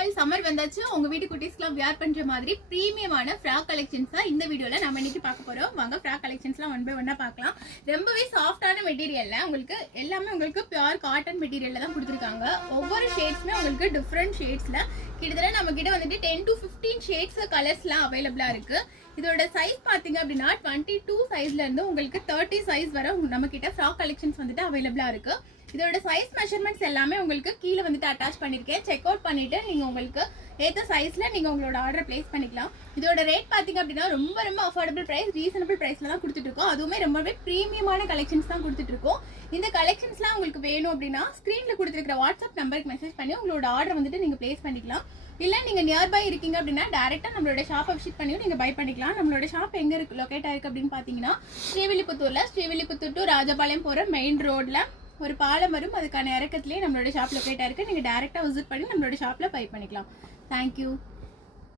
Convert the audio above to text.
All summer வந்தாச்சு. உங்க வீட்டு குட்டீஸ்க்குலாம் வியர் பண்ற மாதிரி பிரீமியமான ஃப்ராக் கலெக்ஷன்ஸ் தான் இந்த வீடியோல நம்ம இன்னைக்கு பார்க்க போறோம். வாங்க ஃப்ராக் கலெக்ஷன்ஸ்லாம் ஒன் பை ஒன்னா பார்க்கலாம். ரொம்பவே சாஃப்டான மெட்டீரியல்ல உங்களுக்கு எல்லாமே உங்களுக்கு பியூர் காட்டன் மெட்டீரியல்ல தான் கொடுத்துருக்காங்க. ஒவ்வொரு ஷேட்ஸ்மே உங்களுக்கு டிஃப்ரெண்ட் ஷேட்ஸ்ல கிட்டத்தட்ட நம்ம கிட்ட வந்துட்டு 10 to 15 ஷேட்ஸ் கலர்ஸ்லாம் அவைலபிளா இருக்கு. இதோட சைஸ் பாத்தீங்க அப்படின்னா 22 சைஸ்ல இருந்து உங்களுக்கு 30 சைஸ் வரை நம்ம கிட்ட ஃப்ராக் கலெக்ஷன்ஸ் வந்துட்டு அவைலபிளா இருக்கு. இதோட சைஸ் மெஷர்மெண்ட்ஸ் எல்லாமே உங்களுக்கு கீழே வந்துட்டு அட்டாச் பண்ணிருக்கேன். செக் அவுட் பண்ணிட்டு நீங்க உங்களுக்கு ஏத்த சைஸ்ல நீங்க உங்களோட ஆர்டர் பிளேஸ் பண்ணிக்கலாம். இதோட ரேட் பாத்தீங்க அப்படின்னா ரொம்ப ரொம்ப அஃபோர்டபிள் பிரைஸ், ரீசனபிள் பிரைஸ்ல தான் கொடுத்துட்டு இருக்கோம். அதுவுமே ரொம்பவே பிரீமியமான கலெக்ஷன்ஸ் தான் கொடுத்துட்டு இருக்கோம். இந்த கலெக்ஷன்ஸ்லாம் உங்களுக்கு வேணும் அப்படின்னா ஸ்கிரீன்ல கொடுத்துருக்கிற வாட்ஸ்அப் நம்பருக்கு மெசேஜ் பண்ணி உங்களோட ஆர்டர் வந்துட்டு நீங்க பிளேஸ் பண்ணிக்கலாம். இல்ல நீங்க நியர்பை இருக்கீங்க அப்படின்னா டைரக்டா நம்மளோட ஷாப்பை விசிட் பண்ணி நீங்க பை பண்ணிக்கலாம். நம்மளோட ஷாப் எங்க இருக்கு லொகேட் ஆயிருக்கு அப்படின்னு பாத்தீங்கன்னா ஸ்ரீவில்லிபுத்தூர் டு ராஜபாளையம் போற மெயின் ரோட்ல ஒரு பாலம் வரும். அதுக்கான இறக்கத்திலேயே நம்மளோட ஷாப் லொகேட் ஆயிருக்கு. நீங்க டைரக்டா விசிட் பண்ணி நம்மளோட ஷாப்ல பை பண்ணிக்கலாம். தேங்க்யூ.